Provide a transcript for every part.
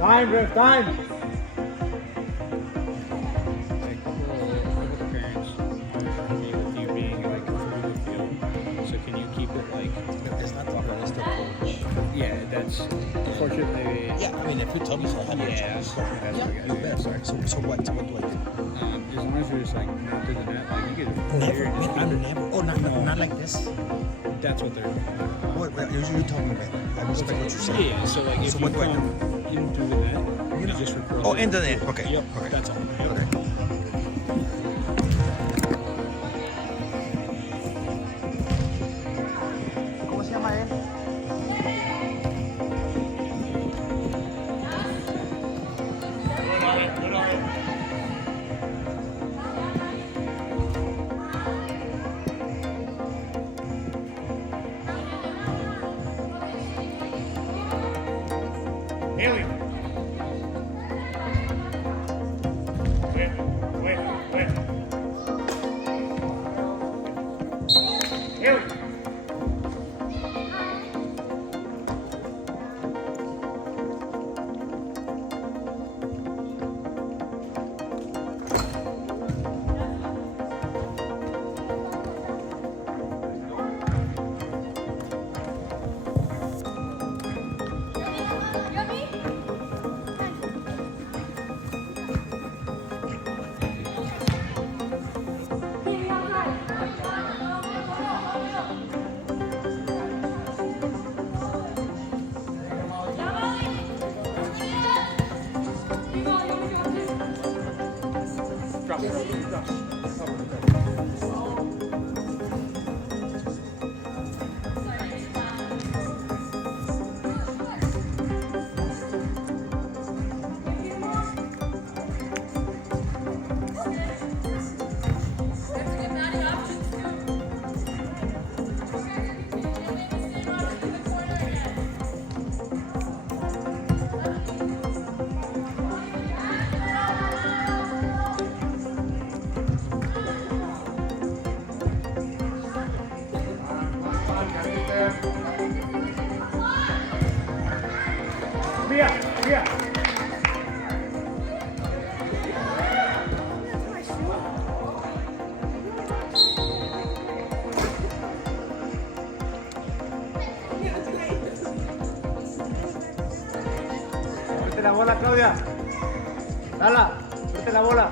Time, ref, time. A couple of parents me with you being like through the field. So can you keep it like? It's not the it's the coach. Yeah, that's unfortunately. Yeah, I mean, if you tell me so, I have no Yeah, choice. that's Yeah, what I you gotta do. bet. Sorry. So what do I do? As long as you're just like not through the net, like you could pull Never, here and just man, keep I'm never. Oh, not like this. That's what they're. What you're talking about? I respect what you're saying. Yeah, so like if So you what do I come in through the net, you just record. Oh, in the net. Okay. Yep. Okay. That's all. Yep. Okay. ¿Cómo se llama él? Haley. Wait. Haley. Mia. Suelte la bola, Claudia. Dala, suelte la bola.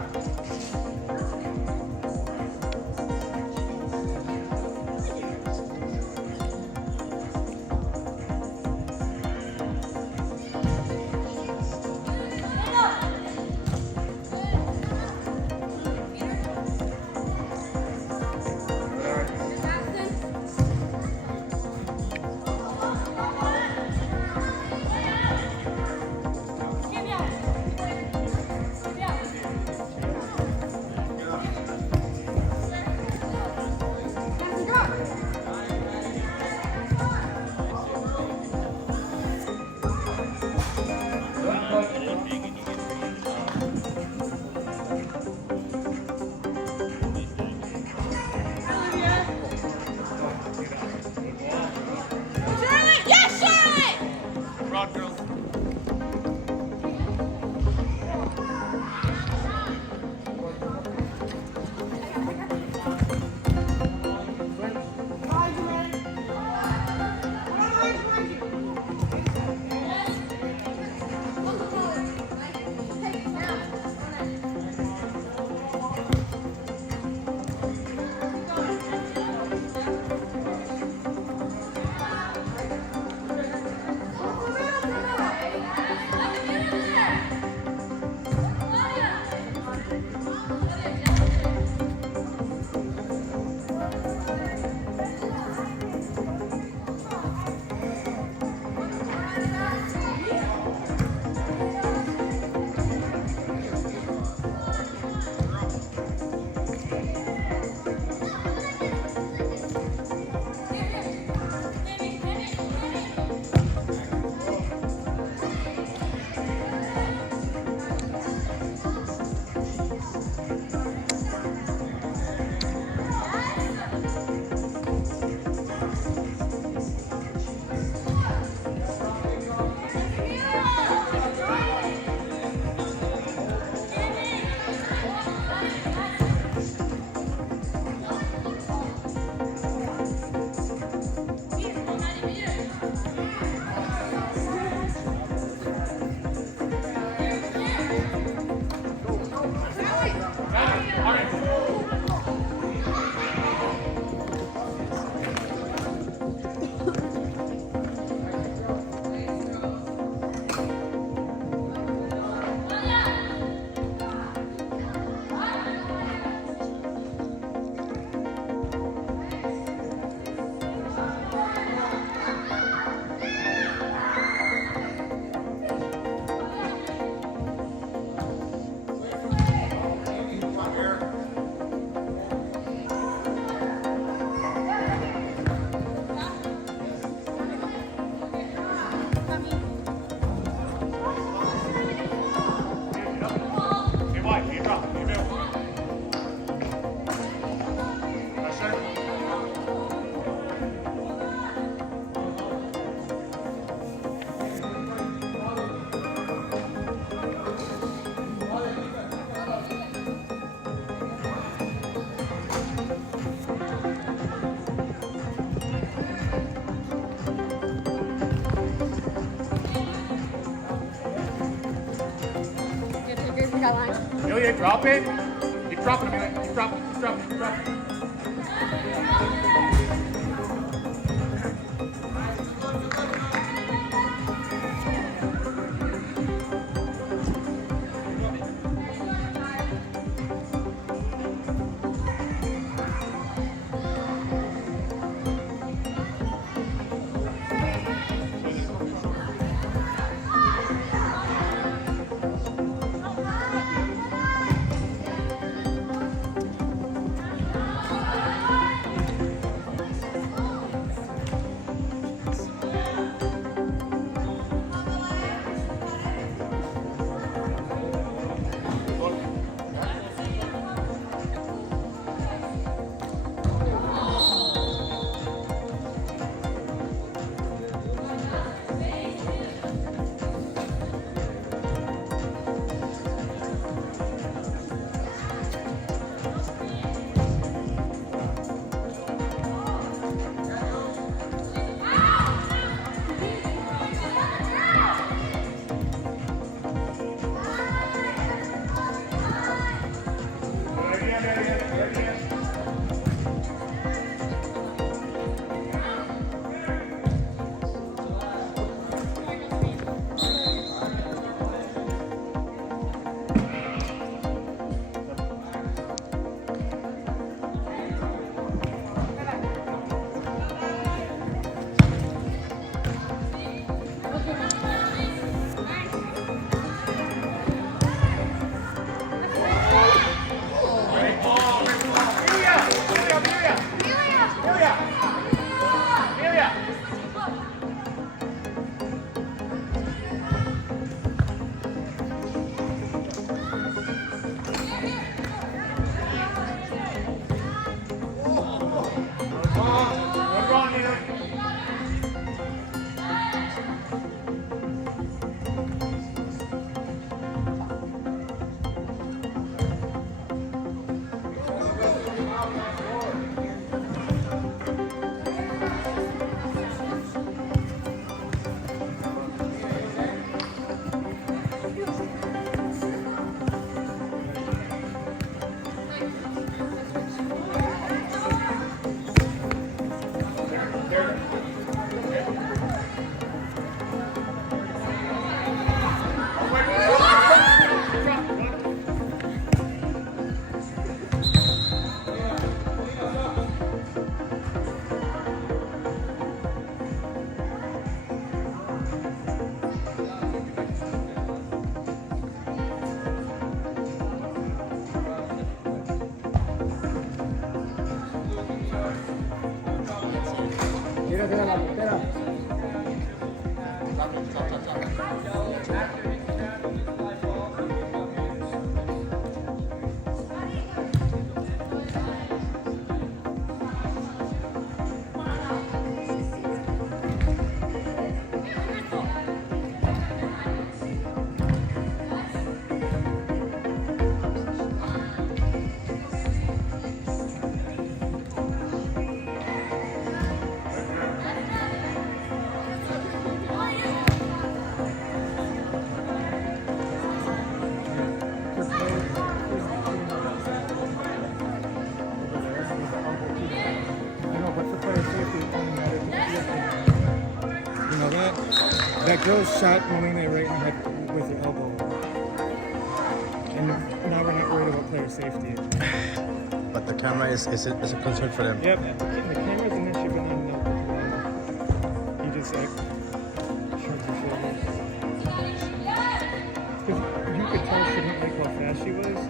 it, drop it. Keep dropping it, keep dropping, keep dropping, keep dropping. Tírate de la portera. That girl shot Molina right in the head with her elbow. And now we're not worried about player safety. But the camera is a concern for them. Yep, the camera's an issue, but not enough. He just like shrugs his shoulders. Because you could tell she didn't like how fast she was.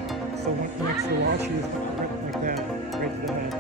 So when next to the wall, she was right like that, right to the head.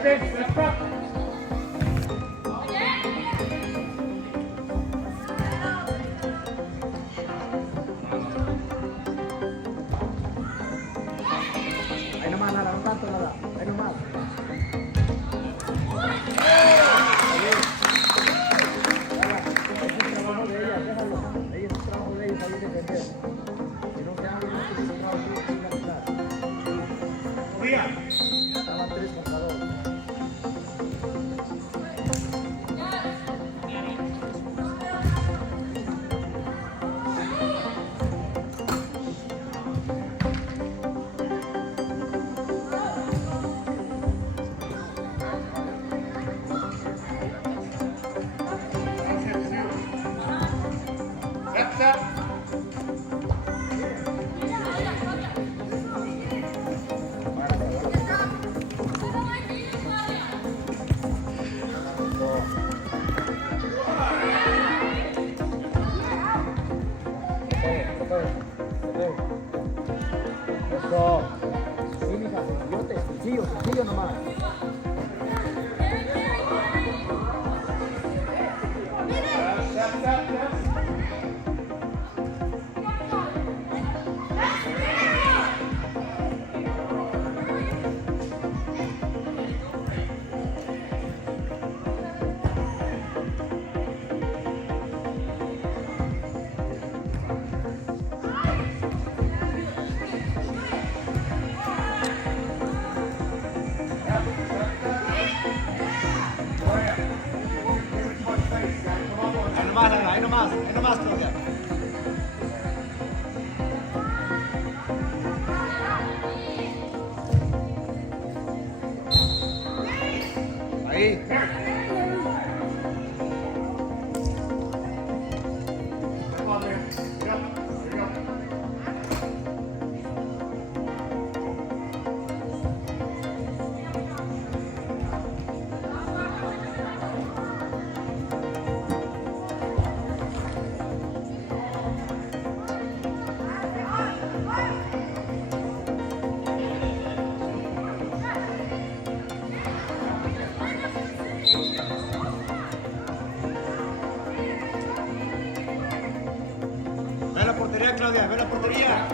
Ahí nomás, nada, no tanto nada. Ahí nomás. Es el trabajo de ella, déjalo. Ella es el trabajo de ella, salir defender. Si no, que hagan un trabajo de ella. Estaban 3 contra 2. Eso. Sí, mija, sencillo, sencillo nomás. Ahí nomás, Claudia. Ahí. Ve la portería, Claudia, ve la portería.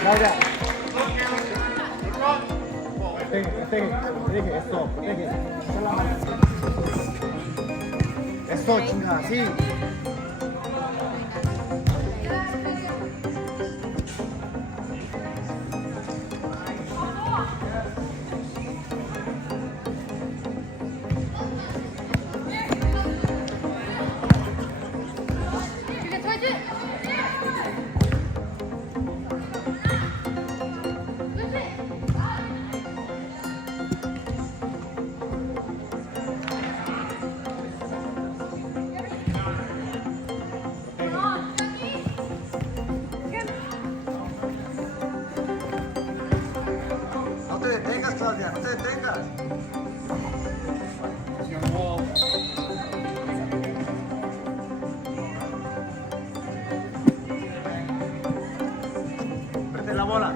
Claudia. Protege, esto, protege. Echa la mano. Esto, chinga, sí. todas ya, no te detengas. Prende la bola.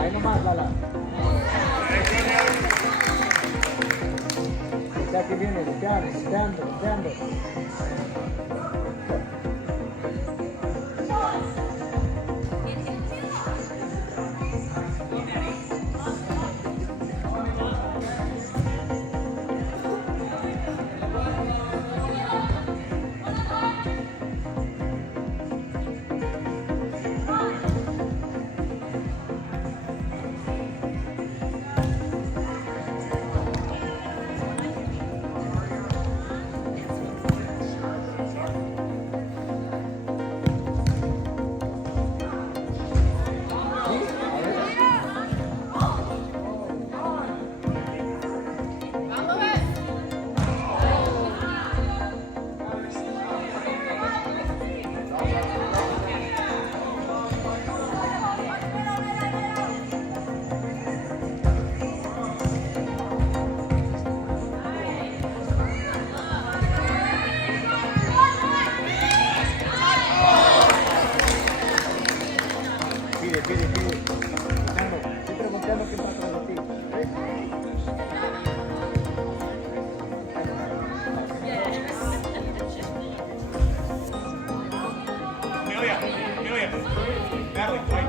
Ahí nomás, Lala. Ya que viene, limpiando. Pide. Estoy preguntando qué pasa de ti. Amelia. Natalie, fight.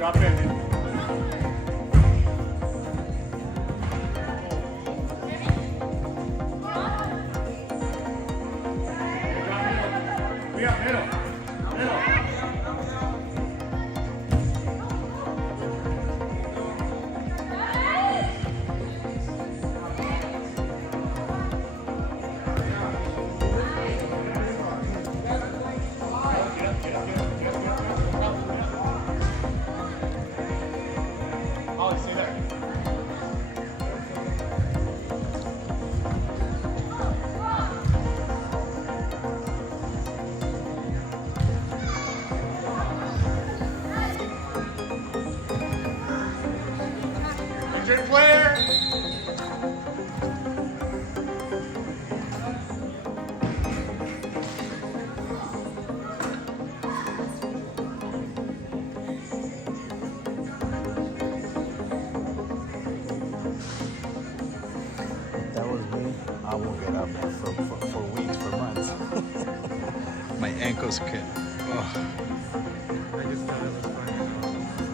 Drop in. Good player. That was me. I won't get up for weeks, for months. My ankles can. Oh. I just thought it was funny how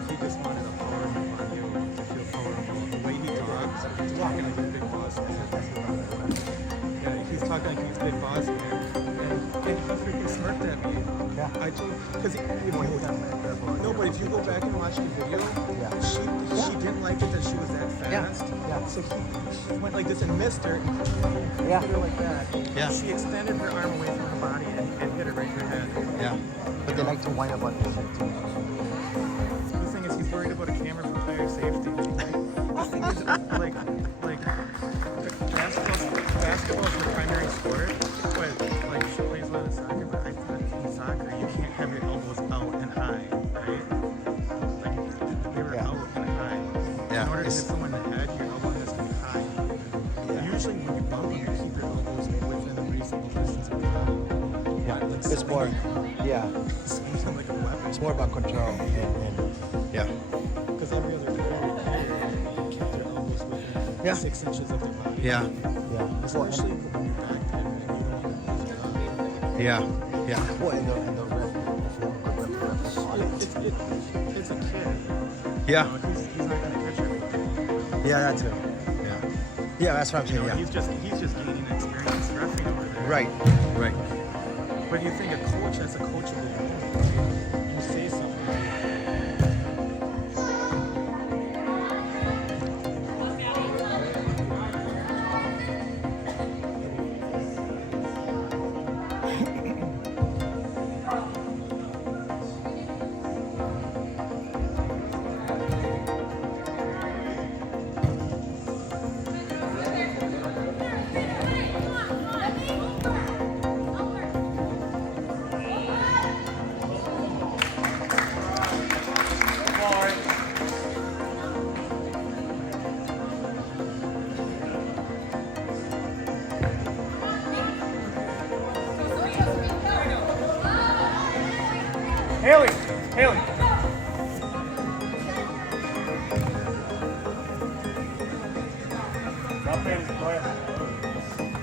he just wanted a power move on you to feel powerful. The way he talks, he's talking like he's big boss. Yeah, he's talking like he's big boss, and he freaking smirked at me. Yeah. I told, because no, but if you go back and watch the video, she didn't like it that she was that fast. Yeah. Yeah, so he went like this and missed her. And Yeah. hit her like that. Yeah. She extended her arm away from her body and hit her right in her head. Yeah. But they like to whine about this shit too. The thing is, he's worried about a camera for player safety. The thing is, like basketball is the primary sport, but like she plays a lot of soccer. But I thought in soccer you can't have your elbows out and high, right? Like they were Yeah. out and high. Yeah, In order to hit it's- someone in the head, your elbow has to be high. Yeah. Usually when you bump them, you keep your elbows within a reasonable distance of your body. Yeah. But, like, It's more. Yeah. swinging like a weapon. It's more about control and Yeah. Because every other player kept their elbows within Yeah. 6 inches of their body. Yeah. yeah. Especially when you're back there and you don't want to lose your arm. Yeah. Yeah. Well, and the ref, if you have a good ref on it. It's a kid. Yeah. You know, he's not going to catch everything. Yeah, that too. Yeah. Yeah, that's what I'm saying. You know, Yeah. he's just gaining experience roughing over there. Right. Right. But you think a coach, that's a coachable role. Right? You say something. Haley! Haley! Drop in, go ahead.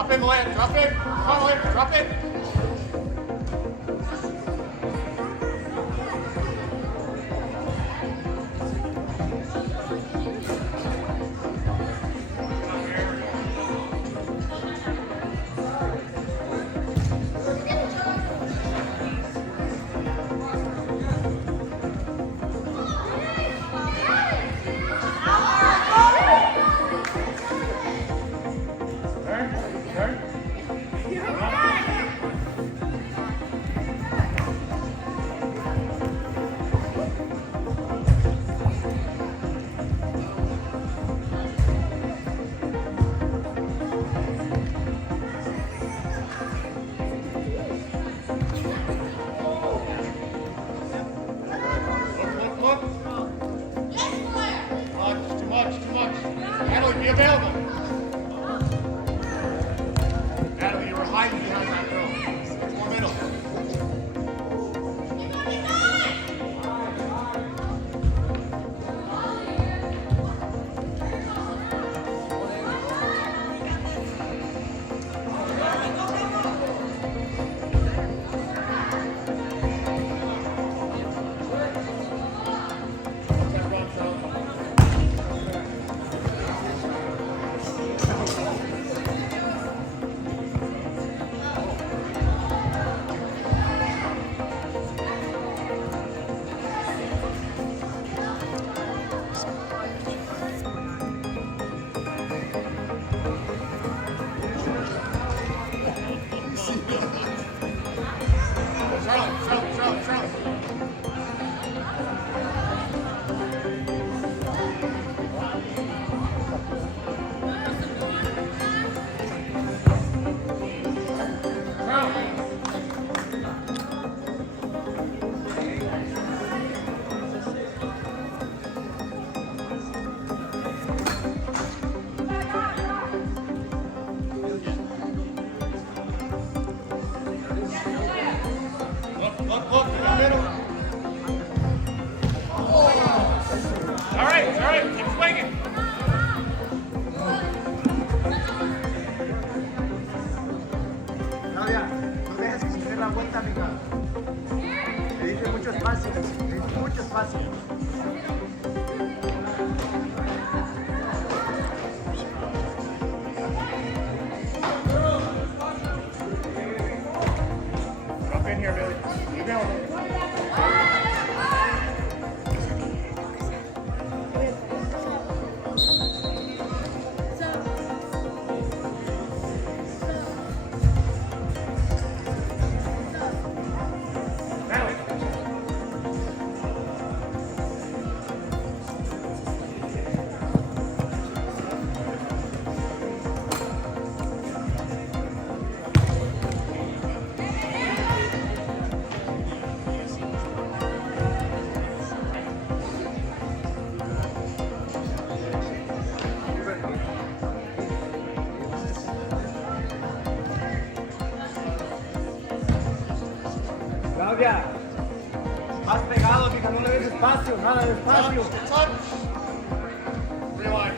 Drop in, Malaya. Drop in. Come on, Malaya. Drop in. Natalie, be available. Natalie, you were hiding behind that girl. More middle. Look, in the middle. All right, keep swinging. Claudia, no dejes que se dé la vuelta, amiga. Le diste mucho espacio, mucho espacio. Drop in here, Billy. Be available. Claudia, más pegado, mija, no le des espacio, nada de espacio. Touch. Realize.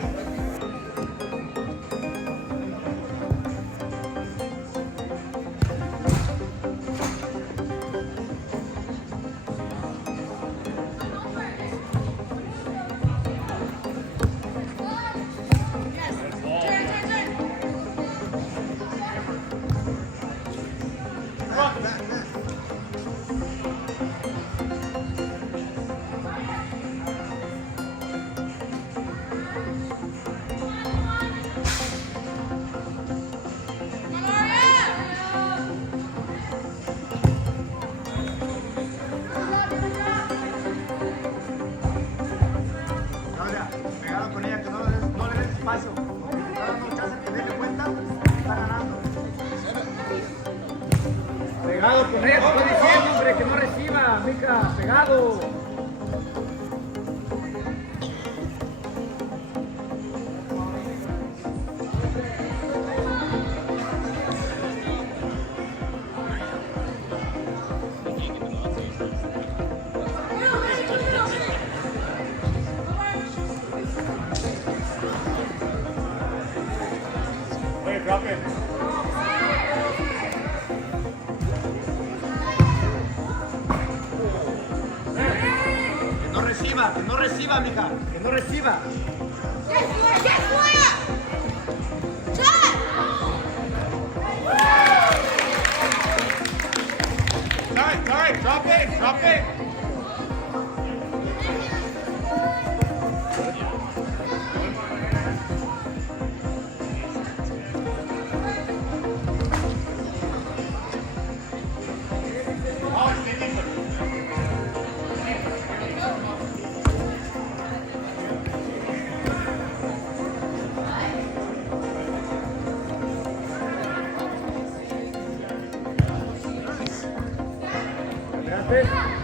Claudia, pegado con ella, que no le des espacio. Está dando chance que déle cuenta, está ganando. Pegado con ella, te estoy diciendo, hombre, que no reciba, mica, pegado. Wait, drop in. reciba, mija. Que no reciba. All right, drop in, drop in. Espérate.